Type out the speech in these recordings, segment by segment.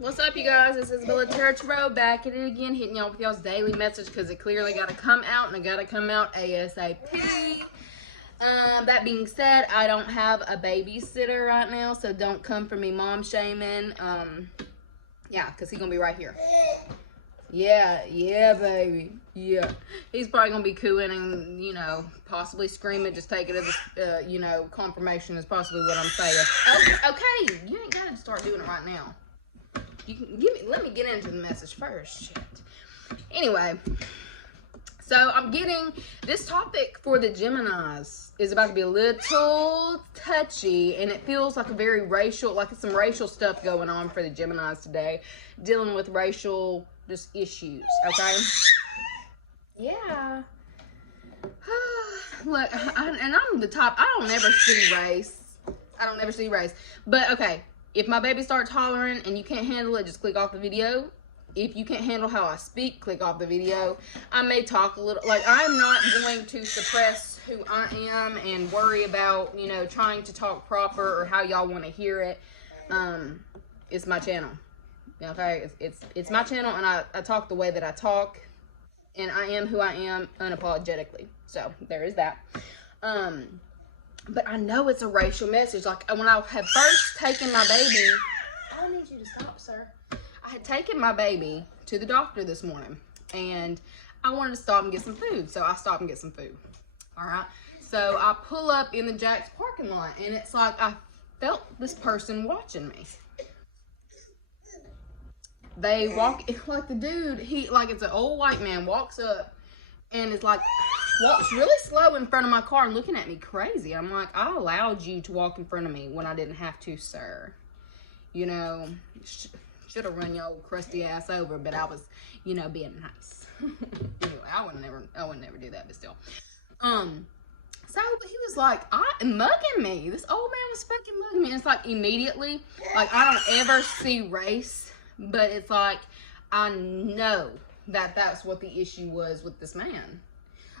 What's up, you guys? This is Isabella Terratro back at it again, hitting y'all with y'all's daily message because it clearly got to come out and it got to come out ASAP. That being said, I don't have a babysitter right now, so don't come for me mom shaming. Yeah, because he's going to be right here. Yeah, baby. Yeah. He's probably going to be cooing and, you know, possibly screaming. Just take it as, you know, confirmation is possibly what I'm saying. Okay, you ain't got to start doing it right now. You can let me get into the message first. Shit. Anyway, so I'm getting this topic for the Geminis is about to be a little touchy, and it feels like a very racial, like it's some racial stuff going on for the Geminis today, dealing with racial just issues. Okay. Yeah. Look, and I'm the top. I don't ever see race. But okay. If my baby starts hollering and you can't handle it, just click off the video. If you can't handle how I speak, click off the video. I may talk a little, like I'm not going to suppress who I am and worry about, you know, trying to talk proper or how y'all want to hear it. It's my channel, okay? It's my channel, and I talk the way that I talk, and I am who I am unapologetically. So there is that. But I know it's a racial message. Like, when I had first taken my baby, I need you to stop, sir. I had taken my baby to the doctor this morning, and I wanted to stop and get some food. So I stopped and get some food. All right. So I pull up in the Jack's parking lot, and it's like I felt this person watching me. They walk, like the dude, it's an old white man, walks up and is like, walks really slow in front of my car and looking at me crazy. I'm like, I allowed you to walk in front of me when I didn't have to, sir. You know, should have run your old crusty ass over, but I was, you know, being nice. Anyway, I would never do that, but still. So he was like, mugging me. This old man was fucking mugging me. And it's like immediately, like I don't ever see race, but it's like I know that that's what the issue was with this man.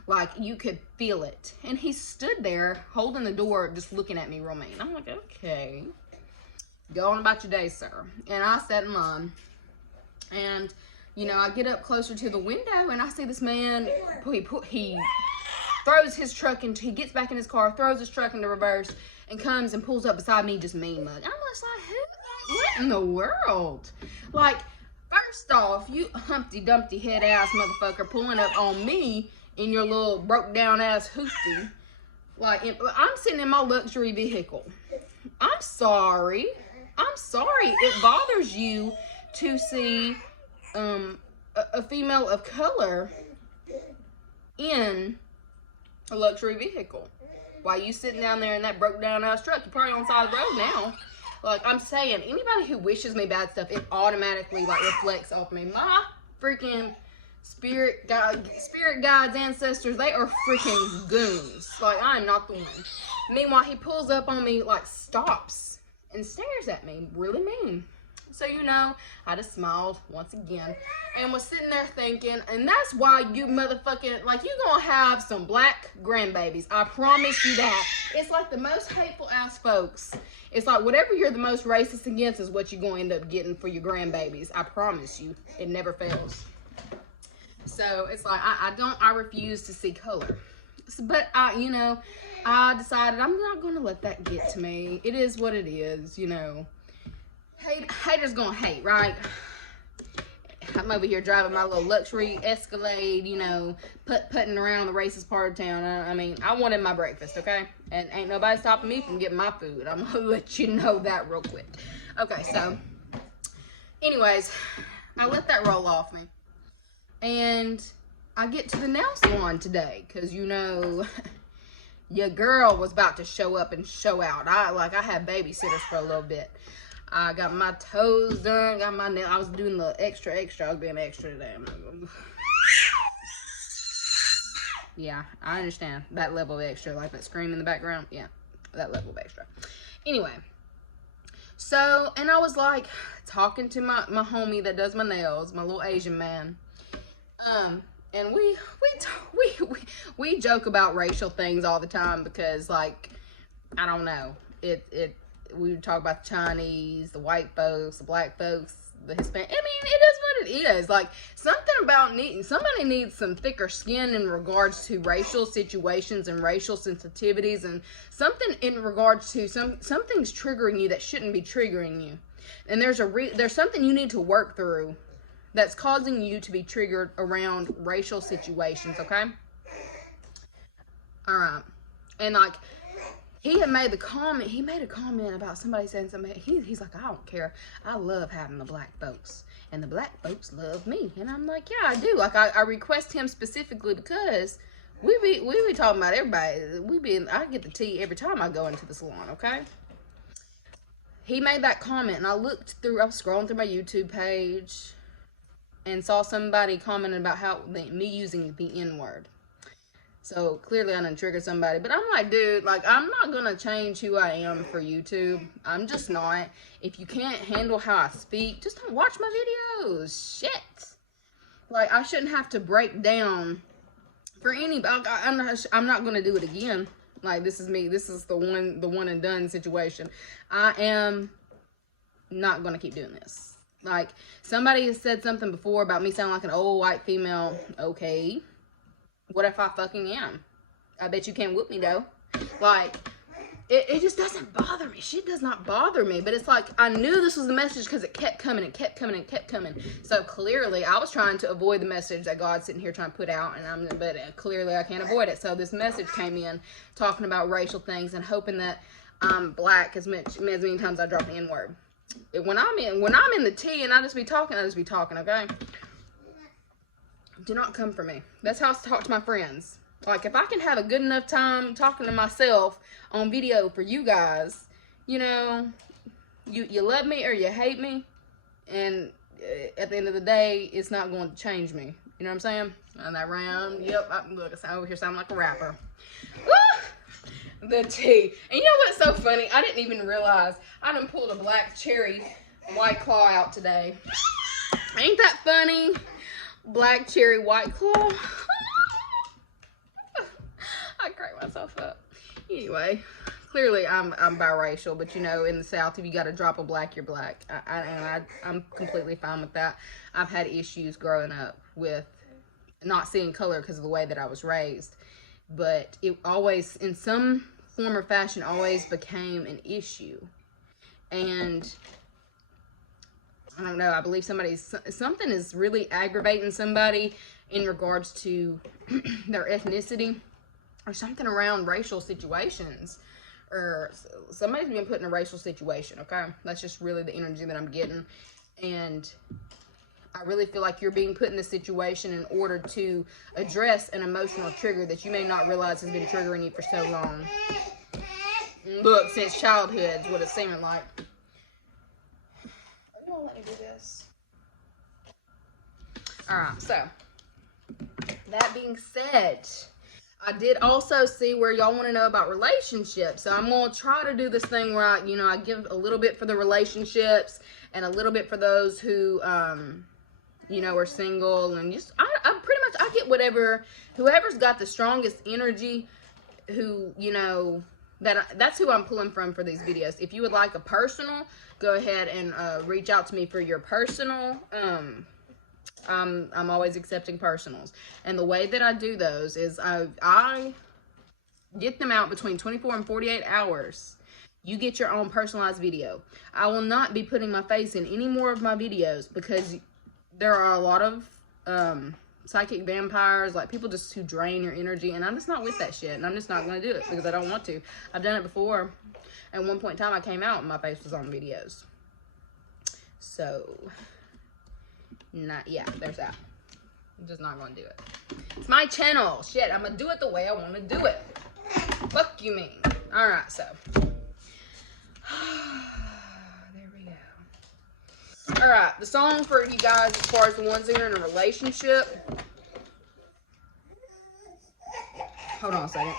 Like, you could feel it. And he stood there holding the door, just looking at me real mean. I'm like, okay, go on about your day, sir. And I sat in line. And, you know, I get up closer to the window, and I see this man, he throws his truck into, he gets back in his car, throws his truck into reverse, and comes and pulls up beside me, just mean mug. I'm just like, what in the world? Like, first off, you Humpty Dumpty head ass motherfucker pulling up on me in your little broke down ass hoopty. Like, I'm sitting in my luxury vehicle. I'm sorry. It bothers you to see a female of color in a luxury vehicle. While you sitting down there in that broke down ass truck, you're probably on the side of the road now. Like, I'm saying, anybody who wishes me bad stuff, it automatically like reflects off me. My freaking spirit guides, ancestors, they are freaking goons. Like, I'm not the one. Meanwhile, he pulls up on me, like, stops and stares at me really mean. So, you know, I just smiled once again and was sitting there thinking, and that's why you motherfucking, like, you gonna have some black grandbabies. I promise you that. It's like the most hateful ass folks. It's like whatever you're the most racist against is what you're gonna end up getting for your grandbabies. I promise you. It never fails. So it's like, I refuse to see color. But you know, I decided I'm not going to let that get to me. It is what it is, you know. Haters gonna hate, right? I'm over here driving my little luxury Escalade, you know, putting around the racist part of town. I mean, I wanted my breakfast, okay? And ain't nobody stopping me from getting my food. I'm gonna let you know that real quick. Okay, so, anyways, I let that roll off me. And I get to the nail salon today because, you know, your girl was about to show up and show out. I had babysitters for a little bit. I got my toes done, got my nail. I was doing the extra. I was being extra today. Yeah, I understand that level of extra, like that scream in the background. Yeah, that level of extra. Anyway, so, and I was like talking to my homie that does my nails, my little Asian man. And we joke about racial things all the time because, like, I don't know, we would talk about the Chinese, the white folks, the black folks, the Hispanic. I mean, it is what it is. Like, something about somebody needs some thicker skin in regards to racial situations and racial sensitivities, and something in regards to something's triggering you that shouldn't be triggering you. And there's something you need to work through that's causing you to be triggered around racial situations, okay? All right. And like, he made a comment about somebody saying something. He's like, I don't care. I love having the black folks. And the black folks love me. And I'm like, yeah, I do. Like, I request him specifically because we be talking about everybody. I get the tea every time I go into the salon, okay? He made that comment, and I was scrolling through my YouTube page and saw somebody commenting about me using the N-word. So clearly I done triggered somebody. But I'm like, dude, like, I'm not going to change who I am for YouTube. I'm just not. If you can't handle how I speak, just don't watch my videos. Shit. Like, I shouldn't have to break down for anybody. I'm not going to do it again. Like, this is me. This is the one and done situation. I am not going to keep doing this. Like, somebody has said something before about me sounding like an old white female. Okay. What if I fucking am? I bet you can't whoop me, though. Like, it just doesn't bother me. Shit does not bother me. But it's like, I knew this was the message because it kept coming and kept coming and kept coming. So clearly, I was trying to avoid the message that God's sitting here trying to put out. But clearly, I can't avoid it. So this message came in talking about racial things and hoping that I'm black as many times I drop the N-word. When I'm in the tea and I just be talking, okay? Do not come for me. That's how I talk to my friends. Like, if I can have a good enough time talking to myself on video for you guys, you know, you love me or you hate me, and at the end of the day, it's not going to change me. You know what I'm saying? And that round, yep, look, I over here sound like a rapper. The tea. And you know what's so funny? I didn't even realize I done pulled a black cherry White Claw out today. Ain't that funny? Black cherry White Claw. I crack myself up. Anyway, clearly I'm biracial, but you know, in the South, if you got a drop of black, you're black. I'm completely fine with that. I've had issues growing up with not seeing color because of the way that I was raised, but it always, in some form or fashion, always became an issue. And I don't know, I believe something is really aggravating somebody in regards to their ethnicity or something around racial situations, or somebody's been put in a racial situation, okay? That's just really the energy that I'm getting. And I really feel like you're being put in this situation in order to address an emotional trigger that you may not realize has been triggering you for so long. Look, since childhood is what it's seeming like. Are you gonna let me do this? Alright, so that being said, I did also see where y'all want to know about relationships. So I'm going to try to do this thing where I give a little bit for the relationships and a little bit for those who, are single, and just, I pretty much, I get whoever's got the strongest energy, that's who I'm pulling from for these videos. If you would like a personal, go ahead and reach out to me for your personal. I'm always accepting personals. And the way that I do those is I get them out between 24 and 48 hours. You get your own personalized video. I will not be putting my face in any more of my videos because there are a lot of psychic vampires, like people just who drain your energy, and I'm just not with that shit, and I'm just not going to do it because I don't want to. I've done it before. At one point in time, I came out and my face was on videos. So, there's that. I'm just not going to do it. It's my channel. Shit, I'm going to do it the way I want to do it. Fuck you mean. Alright, so. There we go. Alright, the song for you guys as far as the ones that are in a relationship. Hold on a second.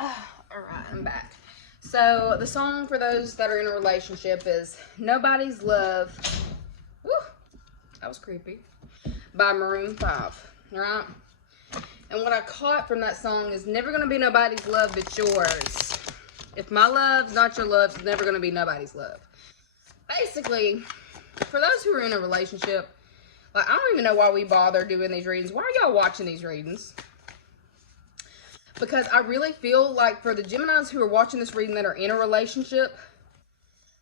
Alright, I'm back. So, the song for those that are in a relationship is Nobody's Love. Woo! That was creepy. By Maroon 5. Alright? And what I caught from that song is never gonna be nobody's love but yours. If my love's not your love, it's never gonna be nobody's love. Basically, for those who are in a relationship, like, I don't even know why we bother doing these readings. Why are y'all watching these readings? Because I really feel like for the Geminis who are watching this reading that are in a relationship,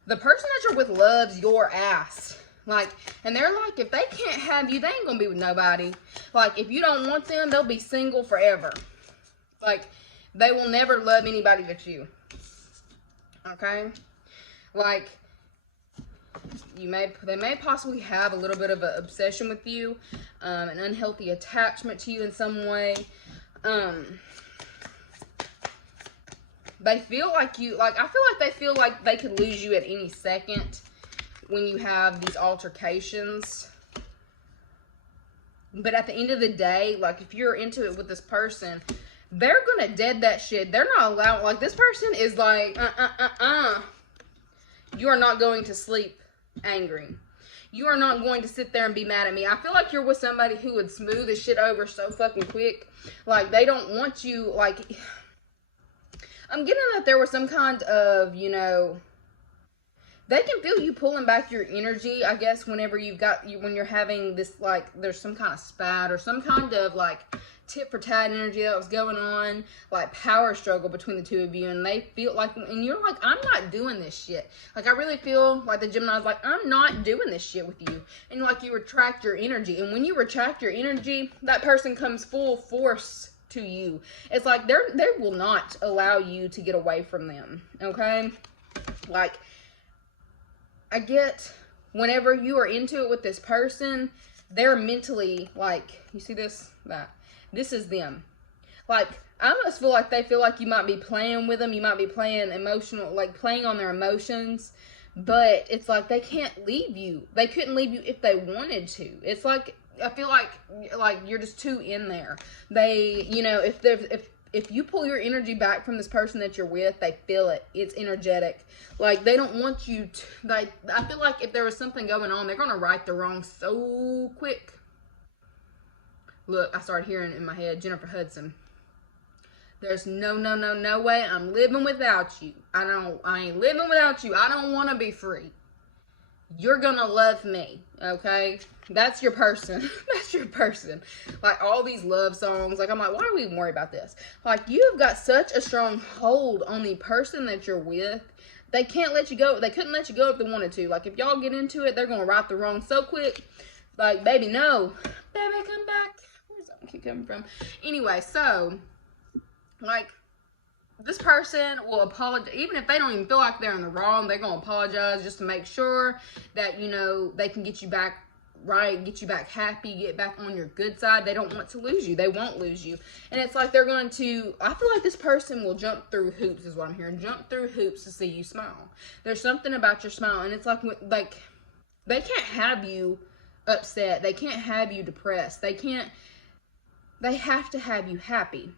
the person that you're with loves your ass. Like, and they're like, if they can't have you, they ain't gonna be with nobody. Like, if you don't want them, they'll be single forever. Like, they will never love anybody but you. Okay? Like, they may possibly have a little bit of an obsession with you, an unhealthy attachment to you in some way. They feel like you, like, I feel like they feel like they could lose you at any second when you have these altercations. But at the end of the day, like, if you're into it with this person, they're gonna dead that shit. They're not allowed, like, this person is like, you are not going to sleep angry. You are not going to sit there and be mad at me. I feel like you're with somebody who would smooth this shit over so fucking quick. Like, they don't want you, like, I'm getting that there was some kind of, you know, they can feel you pulling back your energy, I guess, whenever when you're having this, like, there's some kind of spat or some kind of, like, tit for tat energy that was going on, like, power struggle between the two of you, and they feel like, and you're like, I'm not doing this shit. Like, I really feel like the Gemini's like, I'm not doing this shit with you. And, like, you retract your energy, and when you retract your energy, that person comes full force to you. It's like, they will not allow you to get away from them, okay? Like, I get whenever you are into it with this person, they're mentally, like, you see this? That. This is them. Like, I almost feel like they feel like you might be playing with them. You might be playing emotional, like, playing on their emotions. But it's like they can't leave you. They couldn't leave you if they wanted to. It's like, I feel like you're just too in there. They, you know, if you pull your energy back from this person that you're with, they feel it. It's energetic. Like, they don't want you to, like, I feel like if there was something going on, they're going to right the wrong so quick. Look, I started hearing in my head, Jennifer Hudson. There's no way I'm living without you. I ain't living without you. I don't want to be free. You're gonna love me, okay? That's your person. That's your person. Like, all these love songs, like, I'm like, why are we even worried about this? Like, you've got such a strong hold on the person that you're with. They can't let you go. They couldn't let you go if they wanted to. Like, if y'all get into it, they're gonna right the wrong so quick. Like, baby, no. Baby, come back. Where's that keep coming from? Anyway, so, like, this person will apologize, even if they don't even feel like they're in the wrong, they're going to apologize just to make sure that, you know, they can get you back right, get you back happy, get back on your good side. They don't want to lose you. They won't lose you. And it's like they're going to, I feel like this person will jump through hoops is what I'm hearing. Jump through hoops to see you smile. There's something about your smile. And it's like they can't have you upset. They can't have you depressed. They have to have you happy.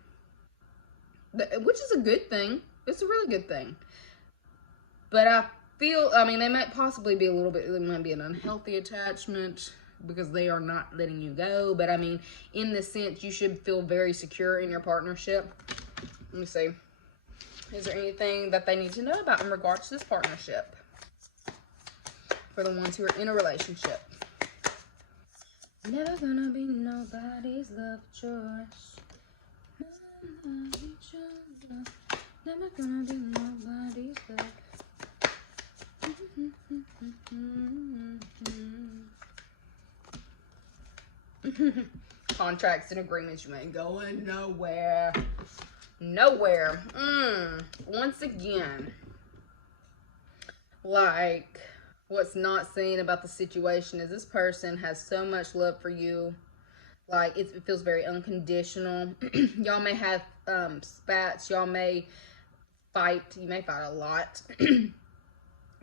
Which is a good thing. It's a really good thing. But I mean, they might possibly be it might be an unhealthy attachment because they are not letting you go. But I mean, in this sense, you should feel very secure in your partnership. Let me see. Is there anything that they need to know about in regards to this partnership? For the ones who are in a relationship. Never gonna be nobody's love choice. Never gonna be nobody's love. Contracts and agreements, you ain't going nowhere. Nowhere. Once again, like, what's not seen about the situation is this person has so much love for you. Like, it feels very unconditional. Y'all may have spats. Y'all may fight. You may fight a lot.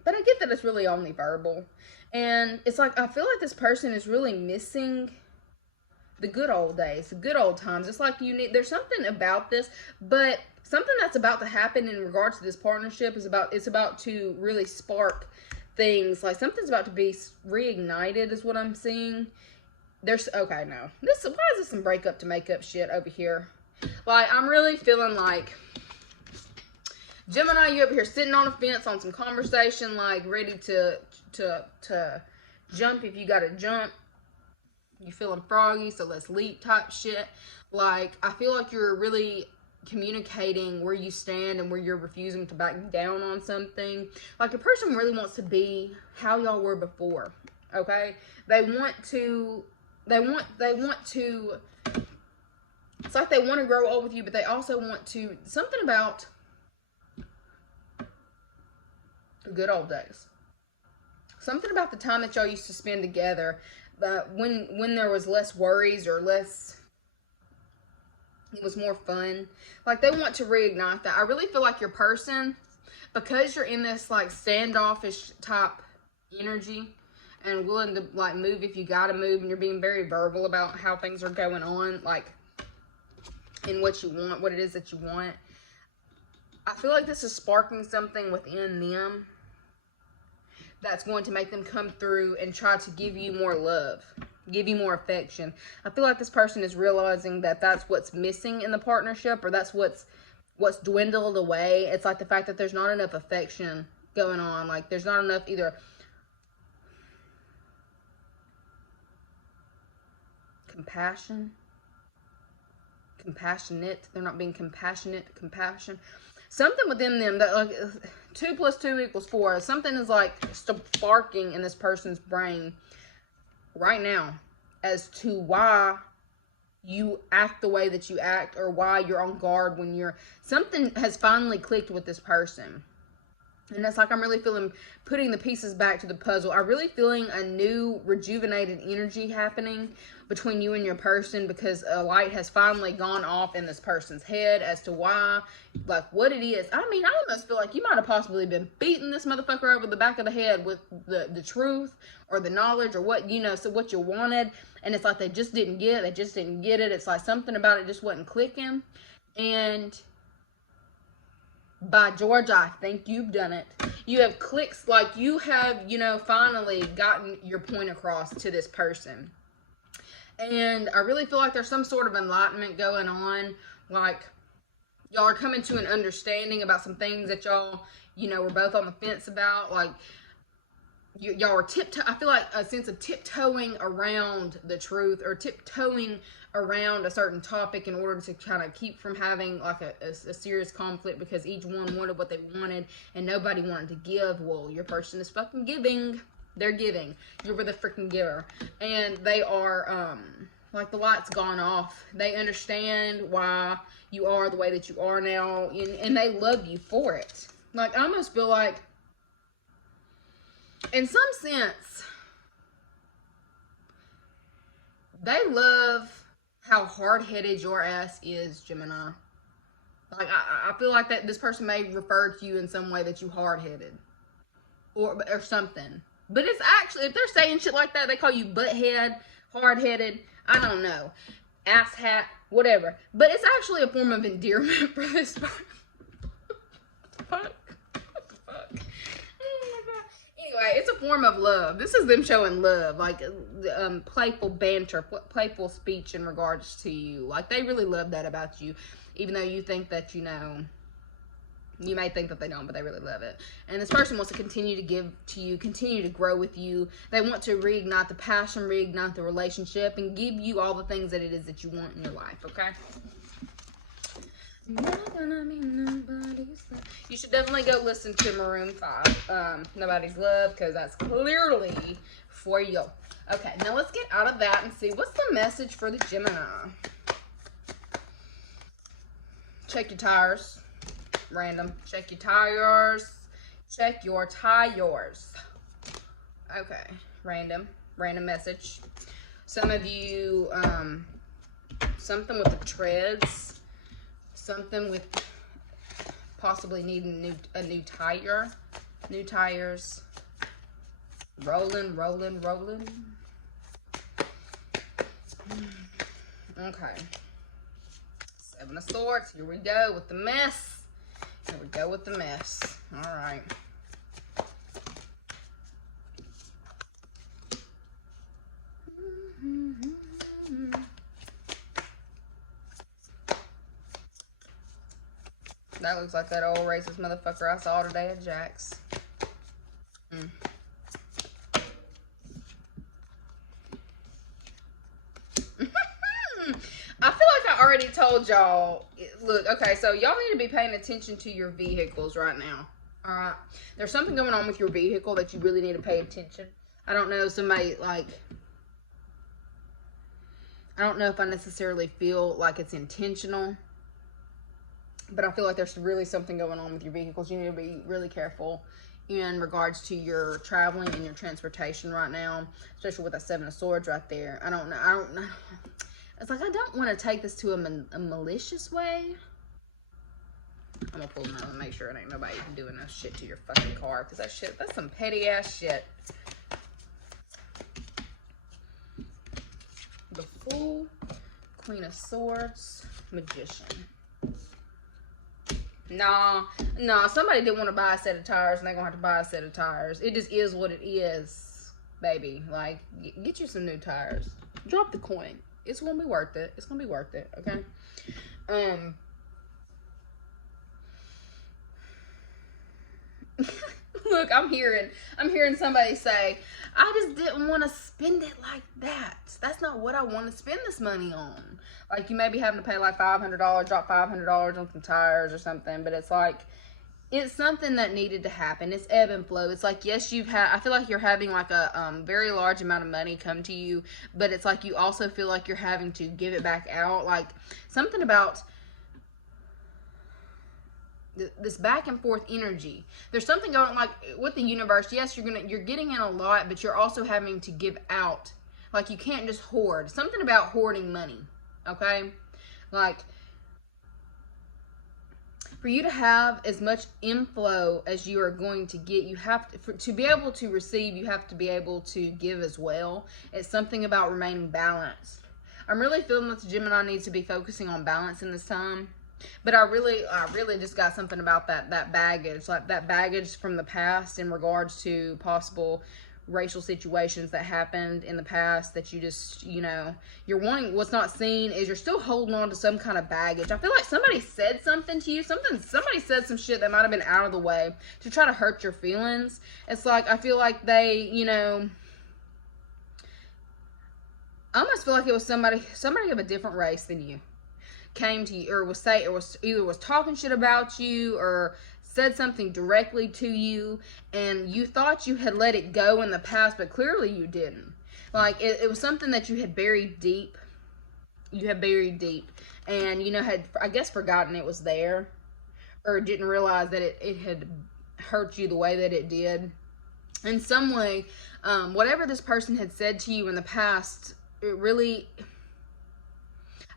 But I get that it's really only verbal. And it's like, I feel like this person is really missing the good old days, the good old times. It's like there's something about this, but something that's about to happen in regards to this partnership it's about to really spark things. Like something's about to be reignited is what I'm seeing. Why is this some breakup to make up shit over here? Like, I'm really feeling like, Gemini, you over here sitting on a fence on some conversation, like ready to jump if you gotta jump. You feeling froggy, so let's leap type shit. Like, I feel like you're really communicating where you stand and where you're refusing to back down on something. Like, a person really wants to be how y'all were before, okay? They want to, it's like they want to grow old with you, but they also want to, something about the good old days. Something about the time that y'all used to spend together, when there was less worries or less, it was more fun. Like, they want to reignite that. I really feel like your person, because you're in this like standoffish type energy and willing to like move if you gotta move, and you're being very verbal about how things are going on, like in what you want, what it is that you want. I feel like this is sparking something within them that's going to make them come through and try to give you more love, give you more affection. I feel like this person is realizing that that's what's missing in the partnership, or that's what's dwindled away. It's like the fact that there's not enough affection going on. Like, there's not enough either compassionate. They're not being compassionate. Compassion. Something within them that, like, 2 + 2 = 4. Something is like sparking in this person's brain right now as to why you act the way that you act, or why you're on guard when something has finally clicked with this person. And it's like, I'm really feeling putting the pieces back to the puzzle. I'm really feeling a new rejuvenated energy happening between you and your person, because a light has finally gone off in this person's head as to why, like, what it is. I mean, I almost feel like you might have possibly been beating this motherfucker over the back of the head with the truth or the knowledge or what, so what you wanted. And it's like they just didn't get it. It's like something about it just wasn't clicking. And by George, I think you've done it. You have clicks, like you have, finally gotten your point across to this person. And I really feel like there's some sort of enlightenment going on. Like, y'all are coming to an understanding about some things that y'all, were both on the fence about. Like, y'all are I feel like a sense of tiptoeing around the truth, or tiptoeing around a certain topic in order to kind of keep from having like a serious conflict, because each one wanted what they wanted and nobody wanted to give. Well, your person is fucking giving. They're giving. You were the freaking giver. And they are, like, the light's gone off. They understand why you are the way that you are now, and they love you for it. Like, I almost feel like, in some sense, they love how hard-headed your ass is, Gemini. Like, I feel like that this person may refer to you in some way that you hard-headed. Or something. But it's actually, if they're saying shit like that, they call you butthead, hard-headed, I don't know, asshat, whatever. But it's actually a form of endearment for this person. Fuck. Anyway, it's a form of love. This is them showing love, like playful banter, playful speech in regards to you. Like, they really love that about you, even though you think that, you may think that they don't, but they really love it. And this person wants to continue to give to you, continue to grow with you. They want to reignite the passion, reignite the relationship, and give you all the things that it is that you want in your life, okay? You should definitely go listen to Maroon 5, Nobody's Love, because that's clearly for you. Okay, now let's get out of that and see what's the message for the Gemini. Check your tires. Random. Check your tires. Check your tires. Okay, random message. Some of you, something with the treads. Something with possibly needing a new tire. New tires. Rolling. Okay. Seven of Swords. Here we go with the mess. Here we go with the mess. All right. That looks like that old racist motherfucker I saw today at Jack's. I feel like I already told y'all. Look, okay, so y'all need to be paying attention to your vehicles right now. All right, there's something going on with your vehicle that you really need to pay attention. I don't know, somebody like, I don't know if I necessarily feel like it's intentional, but I feel like there's really something going on with your vehicles. You need to be really careful in regards to your traveling and your transportation right now, especially with that Seven of Swords right there. I don't know. It's like, I don't want to take this to a malicious way. I'm gonna pull them out and make sure it ain't nobody doing that shit to your fucking car, because that shit, that's some petty ass shit. The Fool, Queen of Swords, Magician. Nah, somebody didn't want to buy a set of tires, and they're gonna have to buy a set of tires. It just is what it is, baby. Like, get you some new tires. Drop the coin. It's gonna be worth it. It's gonna be worth it, okay? Look, I'm hearing somebody say, I just didn't want to spend it like that. That's not what I want to spend this money on. Like, you may be having to pay like $500, drop $500 on some tires or something, but it's like, it's something that needed to happen. It's ebb and flow. It's like, yes, I feel like you're having like a very large amount of money come to you, but it's like you also feel like you're having to give it back out. Like, something about this back and forth energy. There's something going on, like, with the universe. Yes, you're getting in a lot, but you're also having to give out. Like, you can't just hoard. Something about hoarding money, okay? Like, for you to have as much inflow as you are going to get, you have to be able to receive, you have to be able to give as well. It's something about remaining balanced. I'm really feeling that the Gemini needs to be focusing on balance in this time. But I really just got something about that baggage, like that baggage from the past in regards to possible racial situations that happened in the past that you just, you're wanting. What's not seen is you're still holding on to some kind of baggage. I feel like somebody said something to you, somebody said some shit that might have been out of the way to try to hurt your feelings. It's like, I feel like they, I almost feel like it was somebody of a different race than you came to you, or was either was talking shit about you or said something directly to you, and you thought you had let it go in the past, but clearly you didn't. Like, it was something that you had buried deep. And had, I guess, forgotten it was there, or didn't realize that it had hurt you the way that it did in some way. Whatever this person had said to you in the past, it really,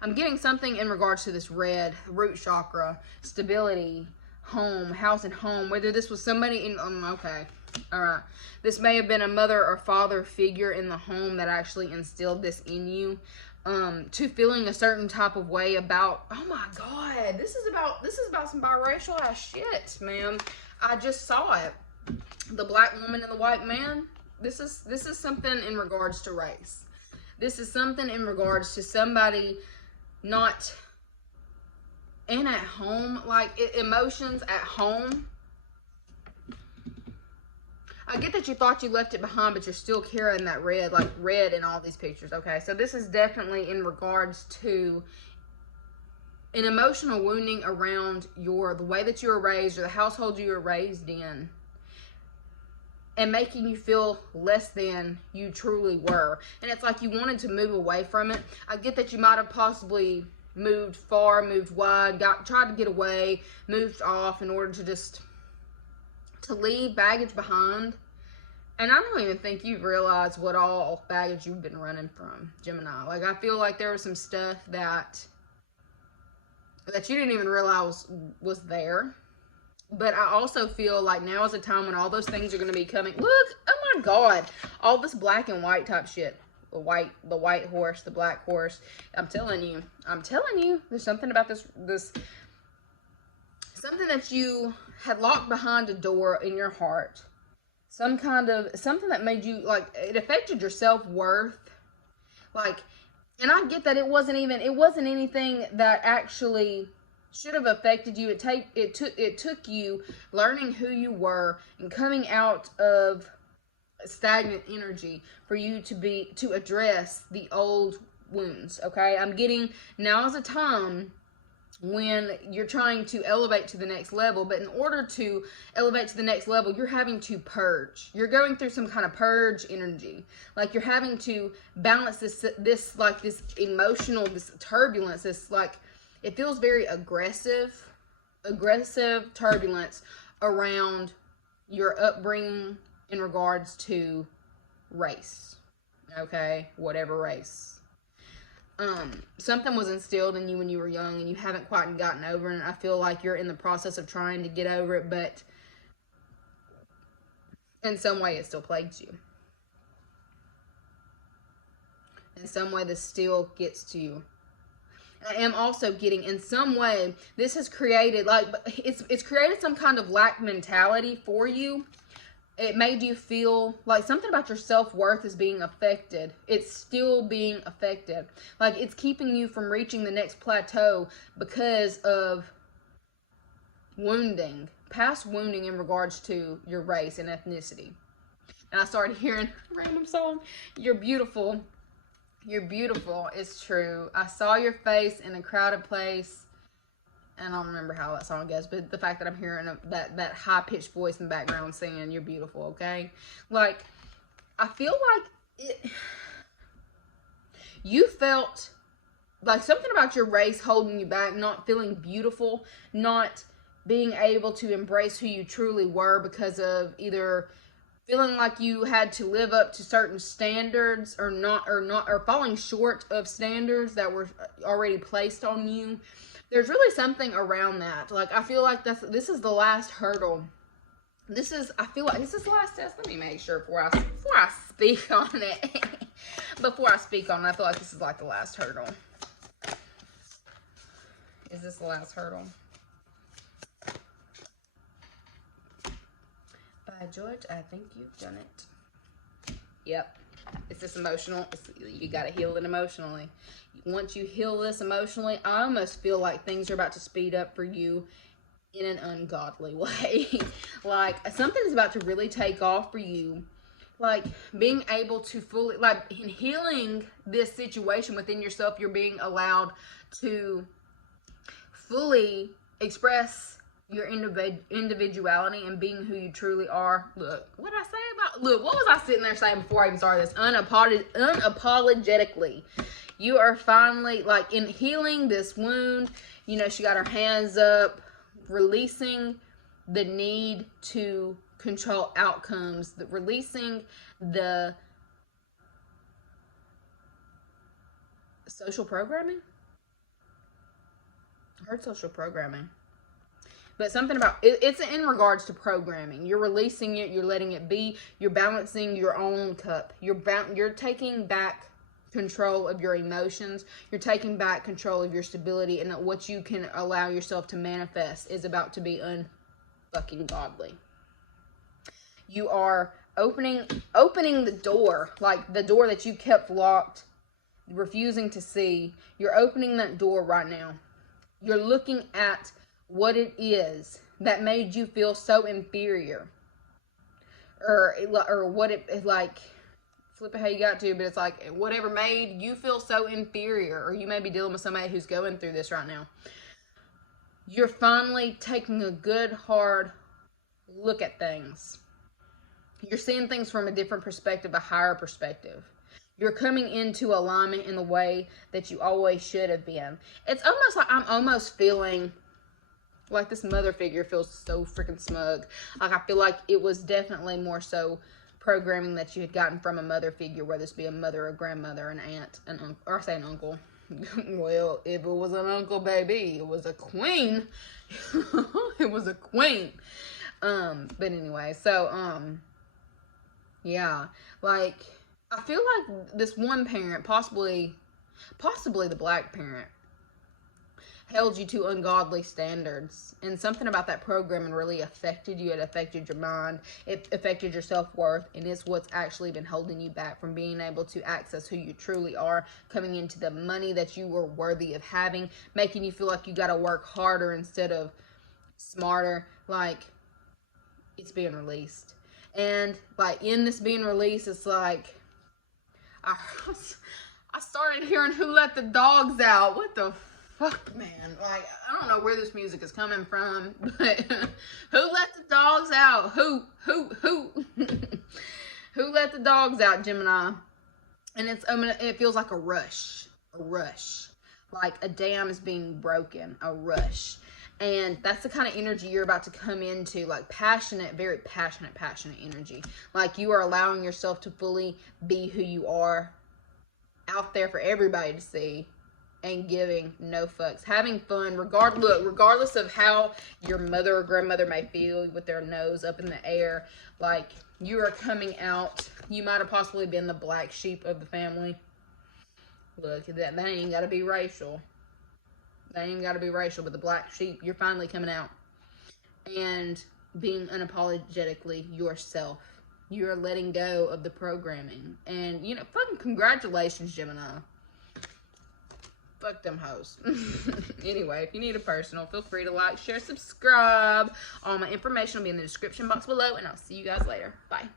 I'm getting something in regards to this red, root chakra, stability, home, house and home. Whether this was somebody in, okay, all right. This may have been a mother or father figure in the home that actually instilled this in you, to feeling a certain type of way about, oh my God, this is about some biracial ass shit, man. I just saw it. The black woman and the white man. This is something in regards to race. This is something in regards to somebody not in at home, like emotions at home. I get that you thought you left it behind, but you're still carrying that red, like red in all these pictures. Okay, so this is definitely in regards to an emotional wounding around the way that you were raised, or the household you were raised in, and making you feel less than you truly were. And it's like you wanted to move away from it. I get that you might have possibly moved far, moved wide, tried to get away, moved off in order to leave baggage behind. And I don't even think you've realized what all baggage you've been running from, Gemini. Like, I feel like there was some stuff that you didn't even realize was there. But I also feel like now is a time when all those things are going to be coming. Look, oh my God, all this black and white type shit. the white horse, the black horse. I'm telling you, there's something about this something that you had locked behind a door in your heart. Something that made you, like, it affected your self-worth. Like, and I get that it wasn't anything that actually should have affected you. It took you learning who you were and coming out of stagnant energy for you to address the old wounds. Okay, I'm getting, now is a time when you're trying to elevate to the next level, but in order to elevate to the next level, you're having to purge. You're going through some kind of purge energy. Like, you're having to balance this emotional, this turbulence, this, like, it feels very aggressive turbulence around your upbringing in regards to race. Okay, whatever race. Something was instilled in you when you were young and you haven't quite gotten over it, and I feel like you're in the process of trying to get over it, but in some way it still plagues you. In some way this still gets to you. I am also getting, in some way, this has created, like, it's created some kind of lack mentality for you. It made you feel like something about your self-worth is being affected. It's still being affected. Like, it's keeping you from reaching the next plateau because of wounding, past wounding in regards to your race and ethnicity. And I started hearing a random song. You're beautiful. You're beautiful. It's true. I saw your face in a crowded place. And I don't remember how that song goes, but the fact that I'm hearing that high-pitched voice in the background singing, you're beautiful, okay? Like, I feel like you felt like something about your race holding you back, not feeling beautiful, not being able to embrace who you truly were because of either feeling like you had to live up to certain standards or falling short of standards that were already placed on you. There's really something around that. Like, I feel like this is the last hurdle. I feel like this is the last test. Let me make sure before I speak on it. Before I speak on it, I feel like this is like the last hurdle. Is this the last hurdle? By George, I think you've done it. Yep. It's just emotional. You got to heal it emotionally. Once you heal this emotionally, I almost feel like things are about to speed up for you in an ungodly way. Like, something is about to really take off for you. Like, being able to fully, like, in healing this situation within yourself, you're being allowed to fully express your individuality and being who you truly are. Look, what did I say about, look, what was I sitting there saying before I even started this? Unapologetically. You are finally, like, in healing this wound, you know, she got her hands up, releasing the need to control outcomes, releasing the social programming. I heard social programming. But something about it's in regards to programming. You're releasing it, you're letting it be, you're balancing your own cup. You're taking back control of your emotions. You're taking back control of your stability, and what you can allow yourself to manifest is about to be unfucking godly. You are opening the door, like the door that you kept locked, refusing to see. You're opening that door right now. You're looking at what it is that made you feel so inferior, or what it, like, flip it how you got to, but it's like whatever made you feel so inferior, or you may be dealing with somebody who's going through this right now. You're finally taking a good hard look at things. You're seeing things from a different perspective, a higher perspective. You're coming into alignment in the way that you always should have been. It's almost like I'm almost feeling like this mother figure feels so freaking smug. Like, I feel like it was definitely more so programming that you had gotten from a mother figure, whether this be a mother, a grandmother, an aunt, an uncle, or I say an uncle. Well, if it was an uncle, baby, it was a queen. It was a queen. But anyway, so, yeah, like, I feel like this one parent, possibly the black parent, held you to ungodly standards, and something about that programming really affected you. It affected your mind, it affected your self-worth, and it's what's actually been holding you back from being able to access who you truly are, coming into the money that you were worthy of having, making you feel like you got to work harder instead of smarter. Like, it's being released, and like in this being released, it's like I started hearing "Who Let the Dogs Out." What the fuck, man? Like, I don't know where this music is coming from, but who let the dogs out? Who? Who let the dogs out, Gemini? And it feels like a rush, like a dam is being broken, a rush. And that's the kind of energy you're about to come into, like passionate, very passionate energy. Like you are allowing yourself to fully be who you are out there for everybody to see, and giving no fucks, having fun, regardless of how your mother or grandmother may feel with their nose up in the air. Like, you are coming out. You might have possibly been the black sheep of the family. Look, that ain't even gotta be racial. That ain't even gotta be racial, but the black sheep, you're finally coming out and being unapologetically yourself. You're letting go of the programming, and you know, fucking congratulations, Gemini. Fuck them hoes. Anyway, if you need a personal, feel free to like, share, subscribe. All my information will be in the description box below, and I'll see you guys later. Bye.